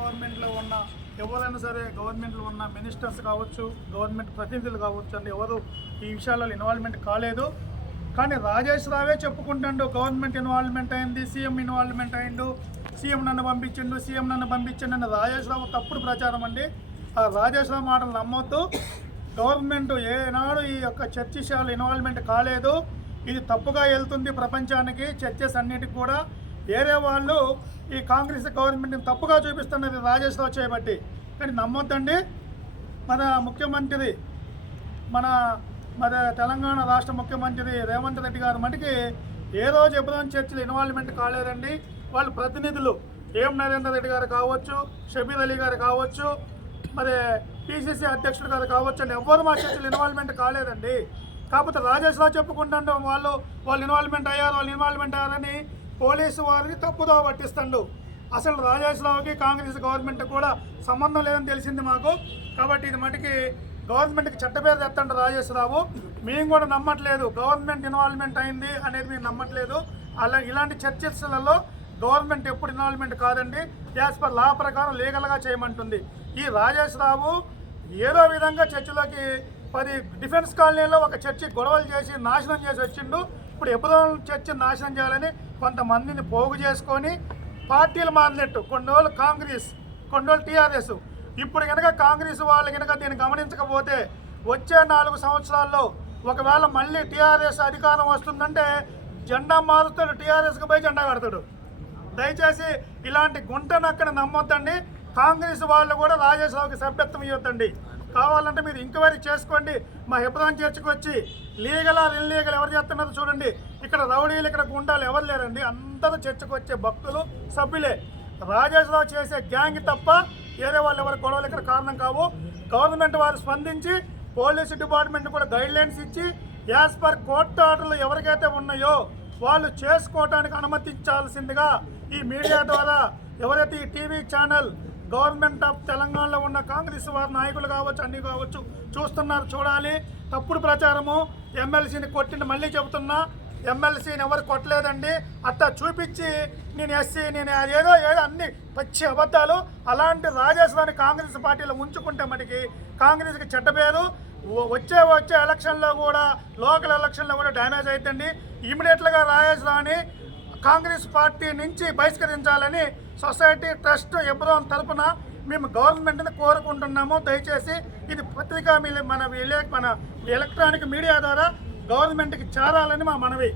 గవర్నమెంట్లో ఉన్న ఎవరైనా సరే గవర్నమెంట్లో ఉన్న మినిస్టర్స్ కావచ్చు, గవర్నమెంట్ ప్రతినిధులు కావచ్చు అండి, ఎవరు ఈ విషయాలలో ఇన్వాల్వ్మెంట్ కాలేదు. కానీ రాజేష్ రావే చెప్పుకుంటాడు గవర్నమెంట్ ఇన్వాల్వ్మెంట్ అయింది, సీఎం ఇన్వాల్వ్మెంట్ అయిండు, సీఎం నన్ను పంపించండు అని రాజేష్ రావు తప్పుడు ప్రచారం అండి. ఆ రాజేష్ రావు మాటలు నమ్మొద్దు. గవర్నమెంట్ ఏనాడు ఈ యొక్క చర్చశాల ఇన్వాల్వ్మెంట్ కాలేదు. ఇది తప్పుగా వెళ్తుంది ప్రపంచానికి, చర్చస్ అన్నిటికి కూడా. వేరే వాళ్ళు ఈ కాంగ్రెస్ గవర్నమెంట్ని తప్పుగా చూపిస్తున్నది రాజేష్ రావు చేయబట్టి. కానీ నమ్మొద్దండి. మన ముఖ్యమంత్రి మన తెలంగాణ రాష్ట్ర ముఖ్యమంత్రి రేవంత్ రెడ్డి గారు మటుకి ఏదో చెబుదాం చర్చలు ఇన్వాల్వ్మెంట్ కాలేదండి. వాళ్ళు ప్రతినిధులు ఏం నరేందర్ రెడ్డి గారు కావచ్చు, షబీర్ అలీ గారు కావచ్చు, మరి పిసిసి అధ్యక్షుడు గారు కావచ్చు అండి, ఎవ్వరు మా చర్చలు ఇన్వాల్వ్మెంట్ కాలేదండి. కాకపోతే రాజేష్ రావు చెప్పుకుంటాడు వాళ్ళు ఇన్వాల్వ్మెంట్ అయ్యారని పోలీసు వారిని తప్పుదో పట్టిస్తాడు. అసలు రాజేష్ రావుకి కాంగ్రెస్ గవర్నమెంట్ కూడా సంబంధం లేదని తెలిసింది మాకు. కాబట్టి ఇది మటుకి గవర్నమెంట్కి చట్టపేరు తెస్తాడు రాజేష్ రావు. మేము కూడా నమ్మట్లేదు గవర్నమెంట్ ఇన్వాల్వ్మెంట్ అయింది అనేది మేము నమ్మట్లేదు. ఇలాంటి చర్చలలో గవర్నమెంట్ ఎప్పుడు ఇన్వాల్వ్మెంట్ కాదండి. యాజ్ పర్ లా ప్రకారం లీగల్గా చేయమంటుంది. ఈ రాజేష్ రావు ఏదో విధంగా చర్చిలోకి డిఫెన్స్ కాలనీలో ఒక చర్చి గొడవలు చేసి నాశనం చేసి వచ్చిండు. ఇప్పుడు ఎప్పుడో చర్చి నాశనం చేయాలని కొంతమందిని పోగు చేసుకొని పార్టీలు మారినట్టు, కొన్ని రోజులు కాంగ్రెస్, కొన్ని రోజులు టీఆర్ఎస్. ఇప్పుడు కనుక కాంగ్రెస్ వాళ్ళు కనుక దీన్ని గమనించకపోతే వచ్చే 4 సంవత్సరాల్లో ఒకవేళ మళ్ళీ టీఆర్ఎస్ అధికారం వస్తుందంటే జెండా మారుతాడు, టీఆర్ఎస్కి పోయి జెండా కడతాడు. దయచేసి ఇలాంటి గుంటనక్కడ నమ్మొద్దండి. కాంగ్రెస్ వాళ్ళు కూడా రాజేష్ రావుకి సభ్యత్వం ఇవ్వద్దండి. కావాలంటే మీరు ఎంక్వైరీ చేసుకోండి. మా హెబ్రాన్ చర్చికి వచ్చి లీగల్ ఆర్ ఇల్లీగల్ ఎవరు చేస్తున్నారో చూడండి. ఇక్కడ రౌడీలు, ఇక్కడ గుండాలు ఎవరు లేరండి. అందరూ చర్చకు వచ్చే భక్తులు, సభ్యులే. రాజేష్ రావు చేసే గ్యాంగ్ తప్ప వేరే వాళ్ళు ఎవరి గొడవలు ఇక్కడ కారణం కావు. గవర్నమెంట్ వారు స్పందించి పోలీసు డిపార్ట్మెంట్ కూడా గైడ్లైన్స్ ఇచ్చి యాజ్ పర్ కోర్టు ఆర్డర్లు ఎవరికైతే ఉన్నాయో వాళ్ళు చేసుకోవడానికి అనుమతించాల్సిందిగా ఈ మీడియా ద్వారా ఎవరైతే ఈ టీవీ ఛానల్ గవర్నమెంట్ ఆఫ్ తెలంగాణలో ఉన్న కాంగ్రెస్ వారి నాయకులు కావచ్చు, అన్ని కావచ్చు చూస్తున్నారు, చూడాలి. తప్పుడు ప్రచారము ఎమ్మెల్సీని కొట్టింది. మళ్ళీ చెబుతున్నా, ఎమ్మెల్సీని ఎవరు కొట్టలేదండి. అట్టా చూపించి నేను ఎస్సీ, నేను ఏదో అన్ని పచ్చి అబద్ధాలు. అలాంటి రాజేష్ రావుని కాంగ్రెస్ పార్టీలో ఉంచుకుంటే మటుకి కాంగ్రెస్కి చెడ్డ పేరు. వచ్చే ఎలక్షన్లో కూడా, లోకల్ ఎలక్షన్లో కూడా డ్యామేజ్ అవుతుంది. ఇమీడియట్గా రాజేష్ రావుని కాంగ్రెస్ పార్టీ నుంచి బహిష్కరించాలని సొసైటీ ట్రస్ట్ ఎబ్రోన్ తరఫున మేము గవర్నమెంట్ని కోరుకుంటున్నాము. దయచేసి ఇది పత్రికా మన ఎలక్ట్రానిక్ మీడియా ద్వారా గవర్నమెంట్కి చేరాలని మా మనవి.